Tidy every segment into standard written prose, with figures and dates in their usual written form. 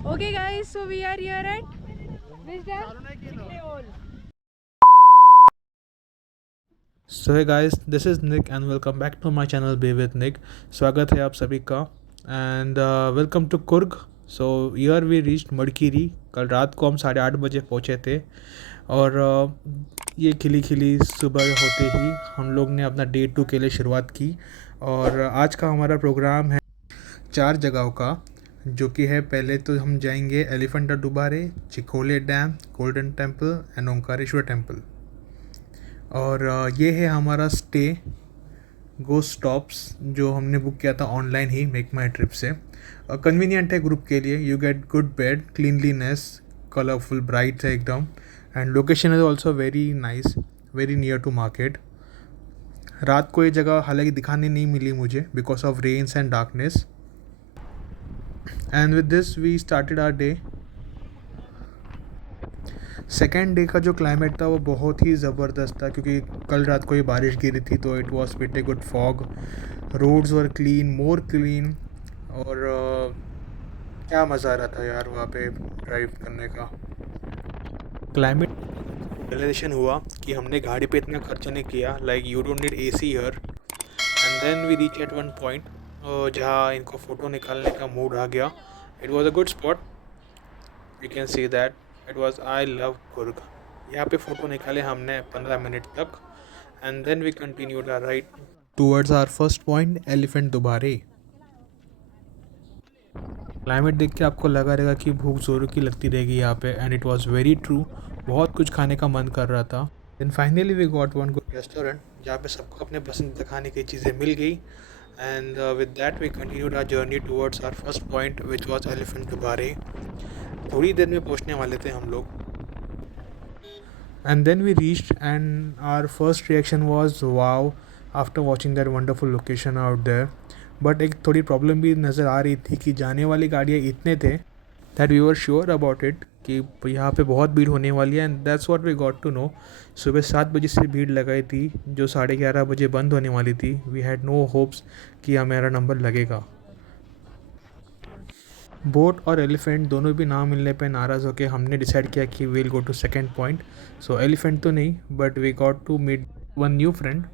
Okay guys, so we are here at which dam? Chikleol. So है guys, this is Nick and welcome back to my channel be with Nick. स्वागत है आप सभी का and welcome to Coorg. So here we reached Madikeri. कल रात को हम 8:30 बजे पहुँचे थे और ये खिली खिली सुबह होते ही हम लोग ने अपना डे 2 के लिए शुरुआत की। और आज का हमारा प्रोग्राम है 4 जगहों का, जो कि है पहले तो हम जाएंगे elephant Dubare, Chiklihole dam, golden temple and Omkareshwar temple. और ये है हमारा स्टे गो स्टॉप्स जो हमने बुक किया था ऑनलाइन ही मेक माई ट्रिप से। कन्वीनियंट है ग्रुप के लिए। You get good bed, cleanliness, colourful, bright है एकदम। And location is also very nice, very near to market. रात को ये जगह हालांकि दिखाने नहीं मिली मुझे because of rains and darkness. And with this we started our day. Second day का जो क्लाइमेट था वो बहुत ही ज़बरदस्त था, क्योंकि कल रात को ये बारिश गिरी थी तो it was pretty good fog. Roads were clean, more clean. और क्या मज़ा आ रहा था यार वहाँ पे ड्राइव करने का। क्लाइमेट रियलाइजेशन हुआ कि हमने गाड़ी पे इतना खर्चा नहीं किया। Like you don't need AC here. And then we reach at one point जहाँ इनको फ़ोटो निकालने का मूड आ गया। It was a good spot. You can see that it was I love Coorg. यहाँ पे फ़ोटो निकाले हमने 15 मिनट तक। And then we continued our ride towards our first point, elephant Dubare. Climate देख के आपको लगा रहेगा कि भूख ज़ोरों की लगती रहेगी यहाँ पे, and it was very true. बहुत कुछ खाने का मन कर रहा था। Then finally we got one good restaurant जहाँ पे सबको अपने पसंदीदा खाने की चीज़ें मिल गई। And with that we continued our journey towards our first point which was elephant Dubare. थोड़ी देर में पहुँचने वाले थे हम लोग। And then we reached, and our first reaction was wow after watching that wonderful location out there. But एक थोड़ी प्रॉब्लम भी नज़र आ रही थी कि जाने वाली गाड़ियाँ इतने थे that we were sure about it कि यहाँ पे बहुत भीड़ होने वाली है। And that's what we got to know. सुबह 7 बजे से भीड़ लगाई थी जो 11:30 बजे बंद होने वाली थी। वी हैड नो होप्स कि हमारा नंबर लगेगा। बोट और एलिफेंट दोनों भी ना मिलने पे नाराज़ होकर हमने डिसाइड किया कि we'll go to second point. So elephant तो नहीं, but we got to meet one new friend.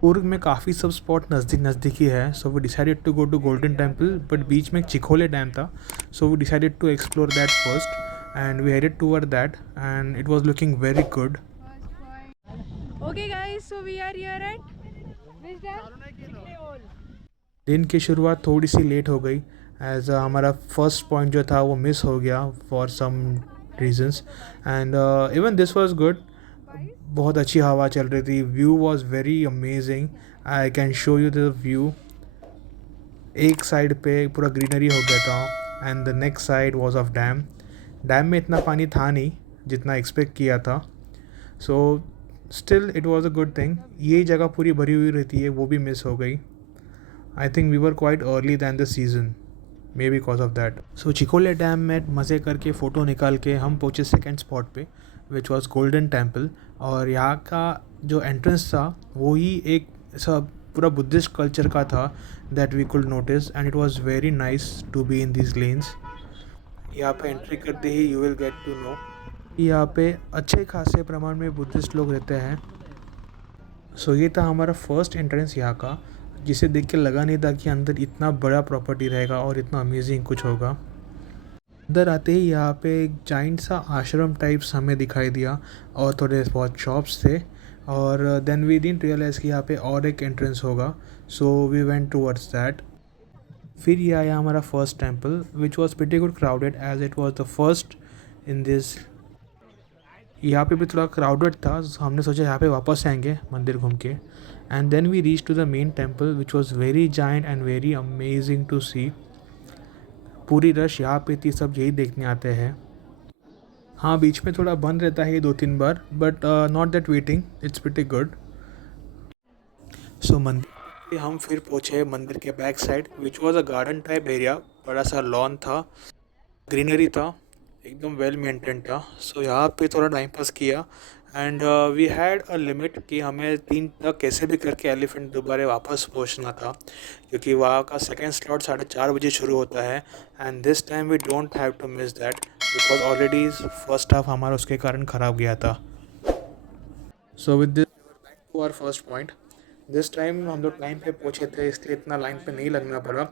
Coorg में काफ़ी सब स्पॉट नज़दीक नज़दीक ही है। So we decided to go to golden temple, but बीच में एक चिखोले डैम था। So we decided to explore that first and we headed toward that and it was looking very good. Okay guys, so we are here at which dam? Chikleol. दिन की शुरुआत थोड़ी सी late हो गई एज हमारा first point जो था वो मिस हो गया for some reasons. And even this was good. बहुत अच्छी हवा चल रही थी। View was very amazing. I can show you the view. एक साइड पे पूरा ग्रीनरी हो गया था and the next side was of dam. Dam में इतना पानी था नहीं जितना एक्सपेक्ट किया था। So still it was a good thing. ये जगह पूरी भरी हुई रहती है, वो भी मिस हो गई। I think we were quite early than the season, maybe because of that. So Chiklihole dam में मज़े करके फ़ोटो निकाल के हम पहुँचे सेकेंड स्पॉट पे विच वॉज गोल्डन टेम्पल। और यहाँ का जो एंट्रेंस था वो ही एक सब पूरा बुद्धिस्ट कल्चर का था that we could notice, and it was very nice to be in this lanes. यहाँ पे एंट्री करते ही you will get to know यहाँ पे अच्छे खासे प्रमाण में बुद्धिस्ट लोग रहते हैं। सो ये था हमारा फर्स्ट एंट्रेंस यहाँ का, जिसे देख के लगा नहीं था कि अंदर इतना बड़ा प्रॉपर्टी रहेगा और इतना अमेजिंग कुछ होगा। अंदर आते ही यहाँ पे एक जाइंट सा आश्रम टाइप्स हमें दिखाई दिया और थोड़े बहुत शॉप्स थे। और देन वी डिडंट रियलाइज़ कि यहाँ पे और एक एंट्रेंस होगा। So we went towards that. फिर ये आया हमारा first temple which was pretty good crowded as it was the first in this. यहाँ पे भी थोड़ा क्राउडेड था, हमने सोचा यहाँ पे वापस आएंगे मंदिर घूम के। And then we reach to the main temple which was very giant and very amazing to see. पूरी रश यहाँ पे थी, सब यही देखने आते हैं। हाँ, बीच में थोड़ा बंद रहता है 2-3 बार, but not that waiting, it's pretty good. So मंदिर पे हम फिर पहुँचे मंदिर के back side which was a garden type area. बड़ा सा लॉन था, ग्रीनरी था, एकदम वेल मेंटेन था। सो यहाँ पे थोड़ा टाइम पास किया and we had a limit कि हमें 3 तक कैसे भी करके एलिफेंट दोबारा वापस पहुंचना था, क्योंकि वहाँ का सेकंड स्लॉट 4:30 बजे शुरू होता है। And this time we don't have to miss that, because already first half हमारा उसके कारण ख़राब गया था। So with this back to our first point. This time हम लोग टाइम पे पहुंचे थे, इसलिए इतना लाइन पे नहीं लगना पड़ा,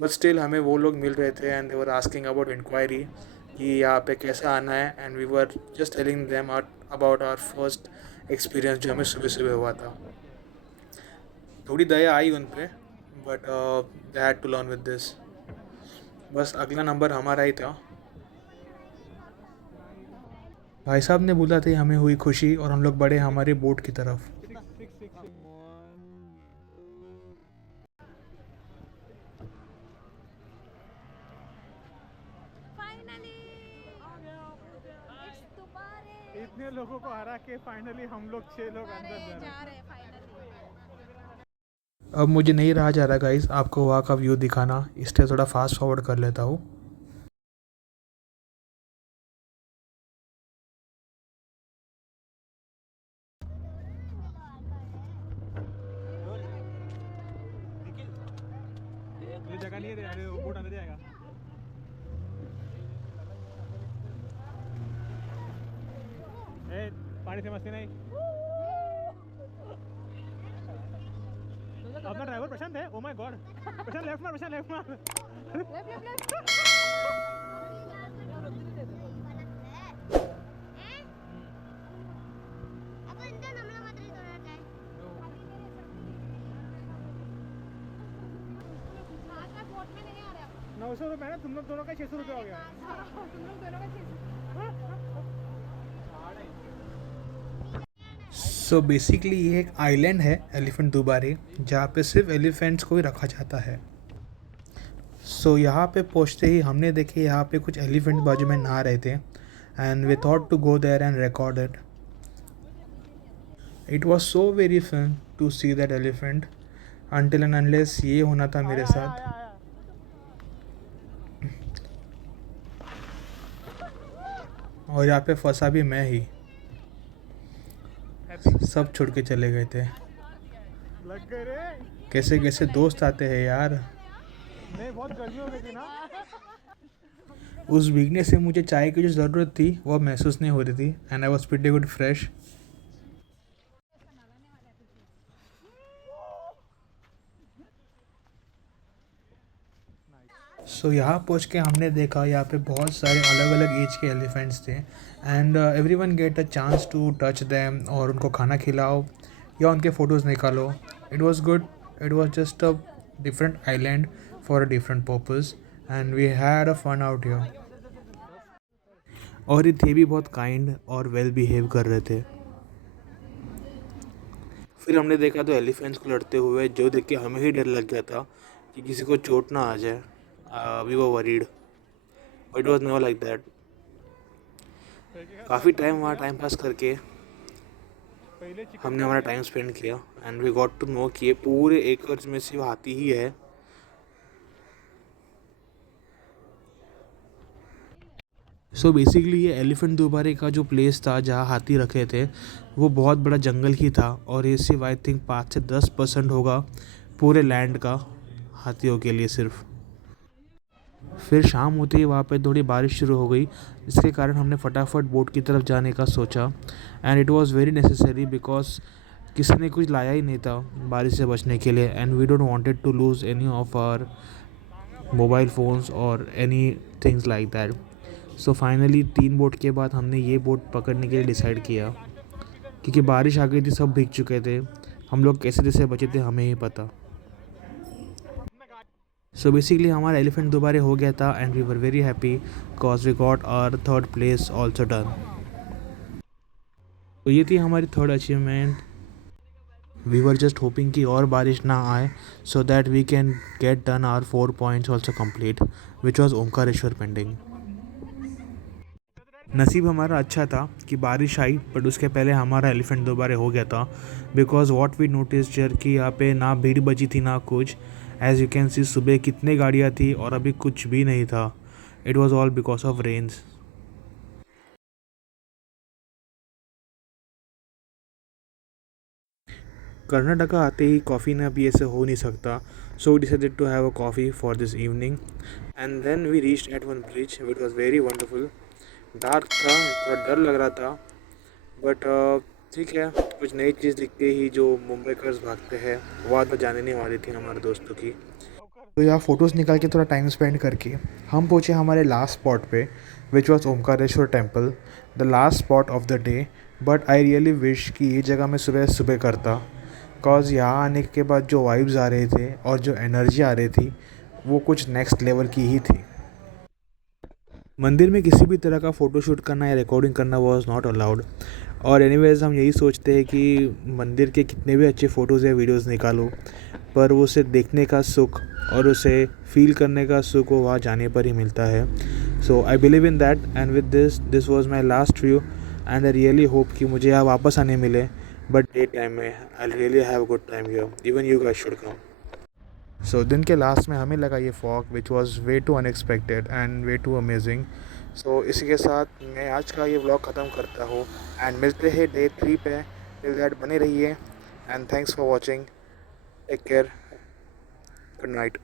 बट स्टिल हमें वो लोग मिल रहे थे and they were asking about inquiry कि यहाँ पे कैसे आना है। And we were just telling them about our first experience जो हमें सुबह सुबह हुआ था। थोड़ी दया आई उन पे, but they had to learn with this. बस अगला नंबर हमारा ही था। भाई साहब ने बोला था हमें हुई खुशी और हम लोग बढ़े हमारे बोट की तरफ। इतने लोगों को हरा के फाइनली हम लोग 6 लोग अंदर जा रहे हैं। अब मुझे नहीं रहा जा रहा गाइस आपको वहाँ का व्यू दिखाना, इसलिए थोड़ा फास्ट फॉरवर्ड कर लेता हूँ। ये जगह नहीं है, अरे बोट अंदर जाएगा। ए, पानी से मस्ती नहीं। अपना ड्राइवर प्रशांत है। Oh my God, Prashant left मार, प्रशांत लेफ्ट मार। ₹900 ना, तुम लोग दोनों का 600 रुपये हो गया। सो बेसिकली ये एक आइलैंड है एलिफेंट दुबारे, जहाँ पे सिर्फ एलिफेंट्स को ही रखा जाता है। सो यहाँ पे पहुँचते ही हमने देखे यहाँ पे कुछ एलिफेंट बाजू में नहा रहे थे, and we thought to go there and record it. It was so very fun to see that elephant until and unless ये होना था मेरे साथ। और यहाँ पे फंसा भी मैं ही। सब छोड़ के चले गए थे। लग गए रे। कैसे कैसे दोस्त आते हैं यार। नहीं, बहुत गर्मी हो गई थी ना। उस भीगने से मुझे चाय की जो ज़रूरत थी वो महसूस नहीं हो रही थी, and I was pretty good fresh. So यहाँ पहुँच के हमने देखा यहाँ पे बहुत सारे अलग अलग एज के एलिफेंट्स थे, and everyone get a chance to touch them और उनको खाना खिलाओ या उनके फ़ोटोज़ निकालो। It was good. It was just a different island for a different purpose, and we had a fun out here. और ये थे भी बहुत काइंड और वेल बिहेव कर रहे थे। फिर हमने देखा तो एलिफेंट्स को लड़ते हुए, जो देख के हमें ही डर लग गया था कि किसी को चोट ना आ जाए। We were worried, but it was never like that. काफ़ी टाइम वहाँ टाइम पास करके हमने हमारा टाइम स्पेंड किया, and we got to know कि ये पूरे एकर्स में सिर्फ हाथी ही है। सो बेसिकली ये एलिफेंट दुबारे का जो प्लेस था जहाँ हाथी रखे थे वो बहुत बड़ा जंगल ही था, और ये सिर्फ आई थिंक 5 से 10% होगा पूरे लैंड का हाथियों के लिए सिर्फ। फिर शाम होते ही वहाँ पे थोड़ी बारिश शुरू हो गई, जिसके कारण हमने फटाफट बोट की तरफ जाने का सोचा, and it was very necessary because किसी ने कुछ लाया ही नहीं था बारिश से बचने के लिए, and we don't wanted to lose any of our mobile phones और any things like that. So finally 3 boat के बाद हमने ये बोट पकड़ने के लिए डिसाइड किया, क्योंकि बारिश आ गई थी, सब भीग चुके थे। हम लोग कैसे कैसे बचे थे हमें ही पता। सो बेसिकली हमारा एलिफेंट दोबारा हो गया था, and we were very happy because we got our third place also done. तो ये थी हमारी third achievement. We were just hoping कि और बारिश ना आए, so that we can get done our 4 points also complete, which was Omkareshwar pending. नसीब हमारा अच्छा था कि बारिश आई, बट उसके पहले हमारा एलिफेंट दोबारा हो गया था, बिकॉज वॉट वी नोटिस जर कि यहाँ पे ना भीड़ बची थी ना कुछ। एज यू कैन सी सुबह कितने गाड़ियाँ थी और अभी कुछ भी नहीं था। It was all because of rains. Karnataka आते ही कॉफ़ी ना पिए से हो नहीं सकता, so we decided to have a coffee for this evening and then we reached at one bridge which was very wonderful. Dark था, थोड़ा डर लग रहा था, बट ठीक है, कुछ नई चीज़ दिखते ही जो मुंबईकर्स भागते हैं वहाँ तो जाने नहीं वाली थी हमारे दोस्तों की। तो यहाँ फ़ोटोज़ निकाल के थोड़ा टाइम स्पेंड करके हम पहुँचे हमारे लास्ट स्पॉट पे विच was Omkareshwar temple, the last spot of the day. But I really wish कि ये जगह मैं सुबह सुबह करता, बिकॉज़ यहाँ आने के बाद जो वाइब्स आ रहे थे और जो एनर्जी आ रही थी वो कुछ नेक्स्ट लेवल की ही थी। मंदिर में किसी भी तरह का फ़ोटोशूट करना या रिकॉर्डिंग करना वॉज नॉट अलाउड, और एनीवेज़ हम यही सोचते हैं कि मंदिर के कितने भी अच्छे फ़ोटोज़ या वीडियोज़ निकालो, पर वो उसे देखने का सुख और उसे फील करने का सुख वो वहाँ जाने पर ही मिलता है। So I believe in that and with this was my last view and I really hope कि मुझे यहाँ वापस आने मिले, बट डे टाइम में I really have good time here, even you guys should come. So दिन के last में हमें लगा ये fog which was way too unexpected and way too amazing. So इसी के साथ मैं आज का ये व्लॉग ख़त्म करता हूँ एंड मिलते हैं डे 3 पे। टिल दैट बने रहिए and thanks for watching. Take care, good night.